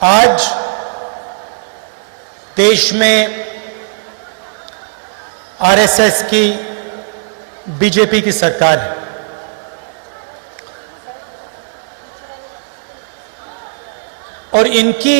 आज देश में आरएसएस की बीजेपी की सरकार है। और इनकी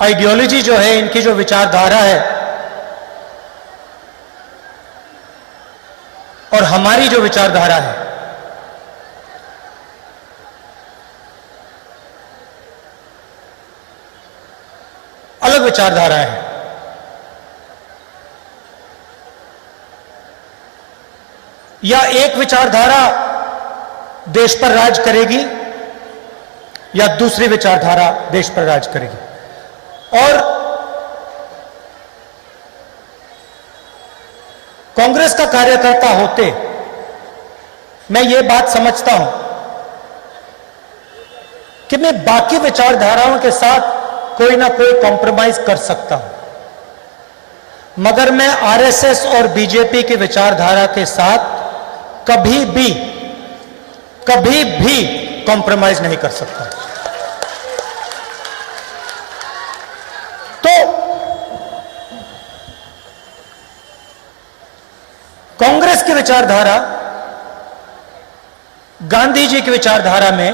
आइडियोलॉजी जो है, इनकी जो विचारधारा है और हमारी जो विचारधारा है, अलग विचारधारा है। या एक विचारधारा देश पर राज करेगी या दूसरी विचारधारा देश पर राज करेगी। और कांग्रेस का कार्यकर्ता होते मैं ये बात समझता हूं कि मैं बाकी विचारधाराओं के साथ कोई ना कोई कॉम्प्रोमाइज कर सकता हूं, मगर मैं आरएसएस और बीजेपी की विचारधारा के साथ कभी भी कॉम्प्रोमाइज नहीं कर सकता। तो कांग्रेस की विचारधारा, गांधी जी की विचारधारा में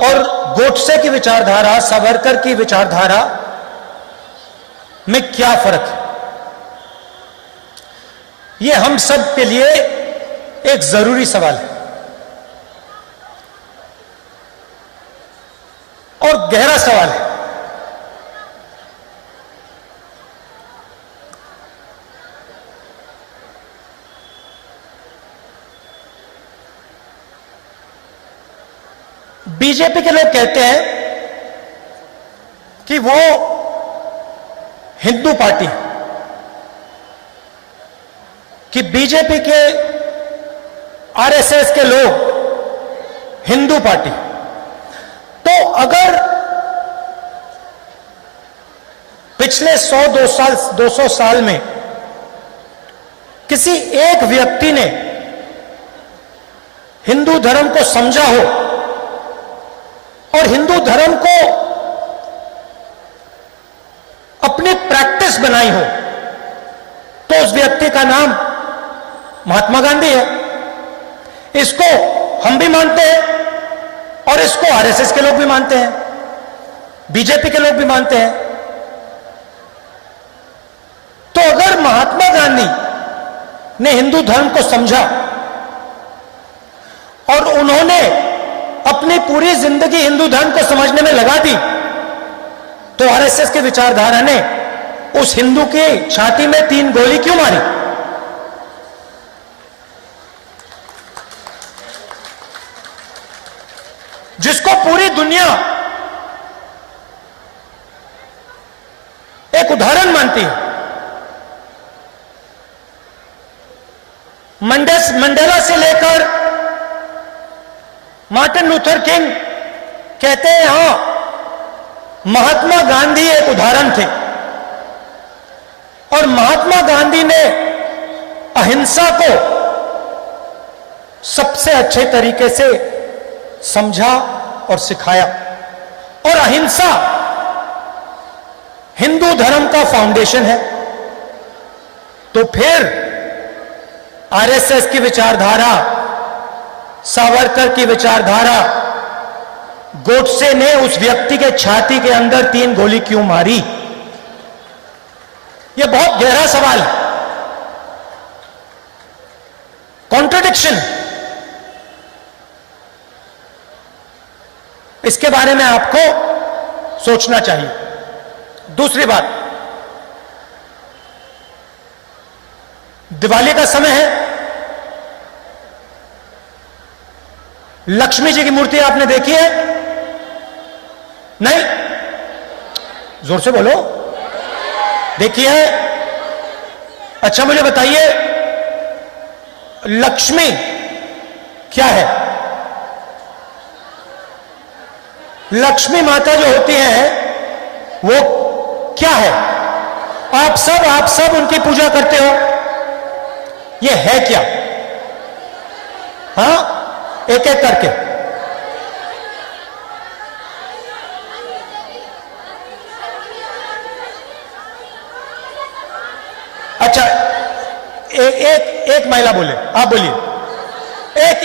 और गोडसे की विचारधारा, सावरकर की विचारधारा में क्या फर्क है, यह हम सब के लिए एक जरूरी सवाल है और गहरा सवाल है। बीजेपी के लोग कहते हैं कि वो हिंदू पार्टी है, कि बीजेपी के आरएसएस के लोग हिंदू पार्टी। तो अगर पिछले 100-200 साल में किसी एक व्यक्ति ने हिंदू धर्म को समझा हो और हिंदू धर्म को अपनी प्रैक्टिस बनाई हो, तो उस व्यक्ति का नाम महात्मा गांधी है। इसको हम भी मानते हैं और इसको आरएसएस के लोग भी मानते हैं, बीजेपी के लोग भी मानते हैं। तो अगर महात्मा गांधी ने हिंदू धर्म को समझा और उन्होंने अपनी पूरी जिंदगी हिंदू धर्म को समझने में लगा दी, तो आरएसएस की विचारधारा ने उस हिंदू की छाती में 3 गोली क्यों मारी? जिसको पूरी दुनिया एक उदाहरण मानती है। मंडेला से लेकर मार्टिन लूथर किंग कहते हैं, हां, महात्मा गांधी एक उदाहरण थे और महात्मा गांधी ने अहिंसा को सबसे अच्छे तरीके से समझा और सिखाया। और अहिंसा हिंदू धर्म का फाउंडेशन है। तो फिर आरएसएस की विचारधारा, सावरकर की विचारधारा, गोडसे ने उस व्यक्ति के छाती के अंदर 3 गोली क्यों मारी? यह बहुत गहरा सवाल है, कॉन्ट्रडिक्शन। इसके बारे में आपको सोचना चाहिए। दूसरी बात, दिवाली का समय है, लक्ष्मी जी की मूर्ति आपने देखी है? नहीं? जोर से बोलो। देखी है? अच्छा, मुझे बताइए, लक्ष्मी क्या है? लक्ष्मी माता जो होती है वो क्या है? आप सब उनकी पूजा करते हो, ये है क्या? हाँ, एक एक करके। एक महिला बोले, आप बोलिए।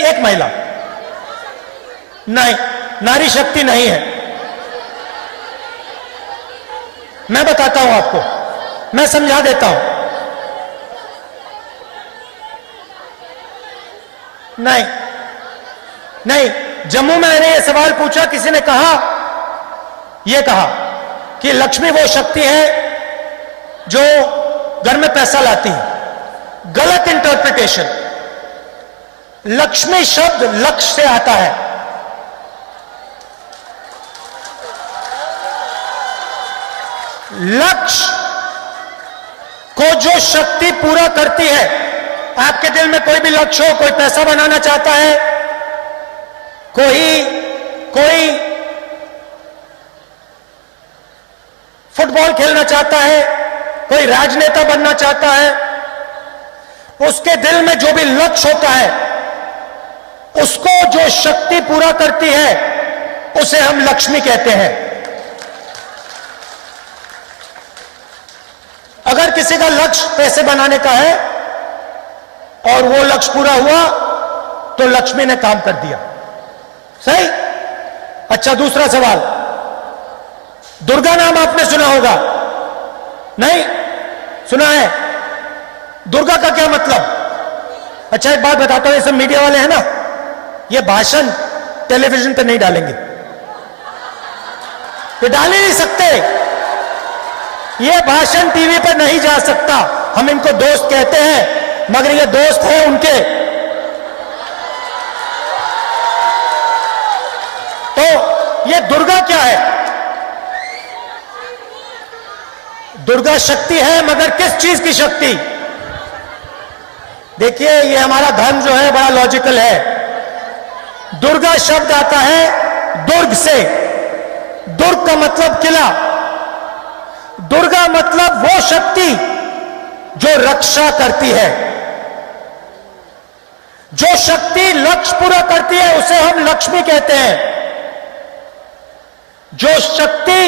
एक महिला। नहीं, नारी शक्ति नहीं है। मैं बताता हूं आपको, मैं समझा देता हूं। नहीं नहीं, जम्मू में मैंने यह सवाल पूछा, किसी ने कहा, यह कहा कि लक्ष्मी वो शक्ति है जो घर में पैसा लाती है। गलत इंटरप्रिटेशन। लक्ष्मी शब्द लक्ष्य से आता है। लक्ष्य को जो शक्ति पूरा करती है, आपके दिल में कोई भी लक्ष्य हो, कोई पैसा बनाना चाहता है, कोई फुटबॉल खेलना चाहता है, कोई राजनेता बनना चाहता है, उसके दिल में जो भी लक्ष्य होता है, उसको जो शक्ति पूरा करती है, उसे हम लक्ष्मी कहते हैं। अगर किसी का लक्ष्य पैसे बनाने का है और वो लक्ष्य पूरा हुआ तो लक्ष्मी ने काम कर दिया। सही? अच्छा, दूसरा सवाल, दुर्गा नाम आपने सुना होगा? नहीं सुना है? दुर्गा का क्या मतलब? अच्छा, एक बात बताता हूं, ये सब मीडिया वाले हैं ना, ये भाषण टेलीविजन पे नहीं डालेंगे, ये डाल ही नहीं सकते। ये भाषण टीवी पर नहीं जा सकता। हम इनको दोस्त कहते हैं, मगर ये दोस्त हैं उनके। तो ये दुर्गा क्या है? दुर्गा शक्ति है, मगर किस चीज की शक्ति? देखिए, ये हमारा धर्म जो है बड़ा लॉजिकल है। दुर्गा शब्द आता है दुर्ग से। दुर्ग का मतलब किला। दुर्गा मतलब वो शक्ति जो रक्षा करती है। जो शक्ति लक्ष्य पूरा करती है उसे हम लक्ष्मी कहते हैं। जो शक्ति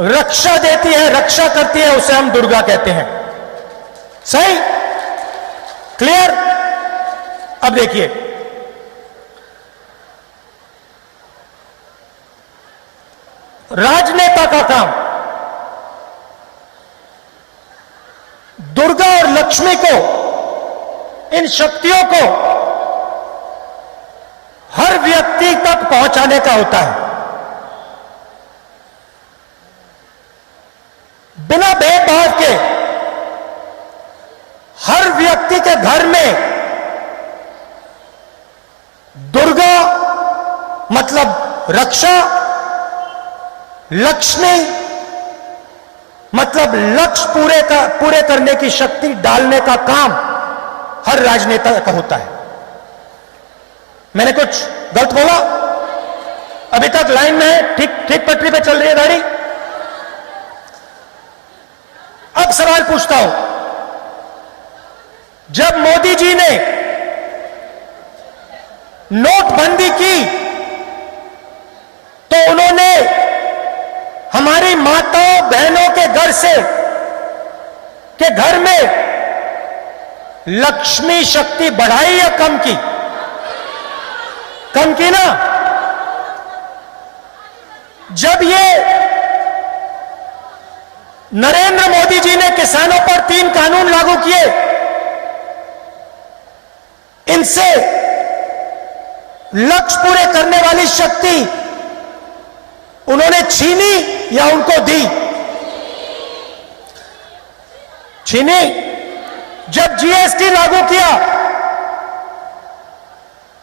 रक्षा देती है, रक्षा करती है, उसे हम दुर्गा कहते हैं। सही? क्लियर? अब देखिए, राजनेता का काम दुर्गा और लक्ष्मी को, इन शक्तियों को हर व्यक्ति तक पहुंचाने का होता है। बिना भेदभाव के हर व्यक्ति के घर में दुर्गा मतलब रक्षा, लक्ष्मी मतलब लक्ष्य पूरे करने की शक्ति डालने का काम हर राजनेता का होता है। मैंने कुछ गलत बोला? अभी तक लाइन में है, ठीक पटरी पे चल रही है गाड़ी? अब सवाल पूछता हूं, जब मोदी जी ने नोटबंदी की तो उन्होंने हमारी माताओं बहनों के घर में लक्ष्मी शक्ति बढ़ाई या कम की? कम की ना? जब ये नरेंद्र मोदी जी ने किसानों पर 3 कानून लागू किए, इनसे लक्ष्य पूरे करने वाली शक्ति उन्होंने छीनी या उनको दी? छीनी। जब जीएसटी लागू किया,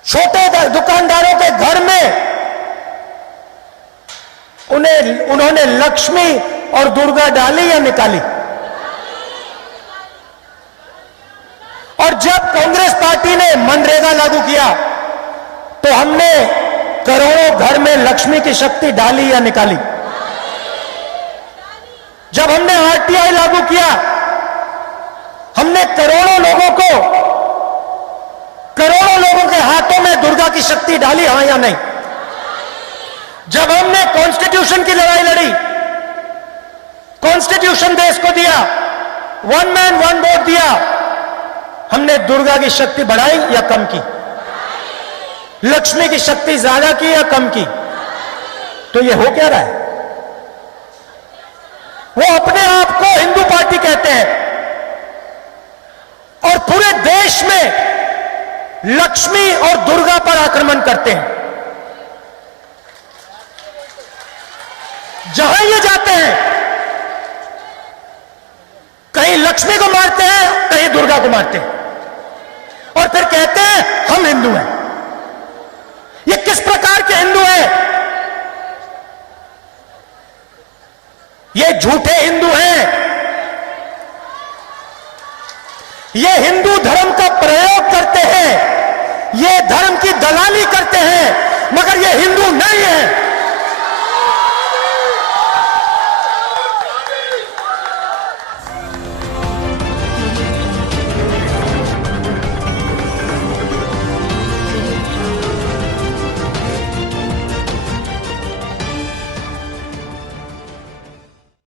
छोटे दुकानदारों के घर में उन्होंने लक्ष्मी और दुर्गा डाली या निकाली? और जब कांग्रेस पार्टी ने मनरेगा लागू किया तो हमने करोड़ों घर में लक्ष्मी की शक्ति डाली या निकाली? जब हमने आरटीआई लागू किया, हमने करोड़ों लोगों के हाथों में दुर्गा की शक्ति डाली, हां या नहीं? जब हमने कॉन्स्टिट्यूशन की लड़ाई लड़ी, कॉन्स्टिट्यूशन देश को दिया, 1 मैन 1 वोट दिया, हमने दुर्गा की शक्ति बढ़ाई या कम की? लक्ष्मी की शक्ति ज्यादा की या कम की? तो ये हो क्या रहा है? वो अपने आप को हिंदू पार्टी कहते हैं और पूरे देश में लक्ष्मी और दुर्गा पर आक्रमण करते हैं। जहां ये जाते हैं कहीं लक्ष्मी को मारते हैं, कहीं दुर्गा को मारते हैं और फिर कहते हैं हम हिंदू हैं। ये किस प्रकार के हिंदू हैं? ये झूठे हिंदू हैं। ये हिंदू धर्म का प्रयोग करते हैं, ये धर्म की दलाली करते हैं, मगर ये हिंदू नहीं है।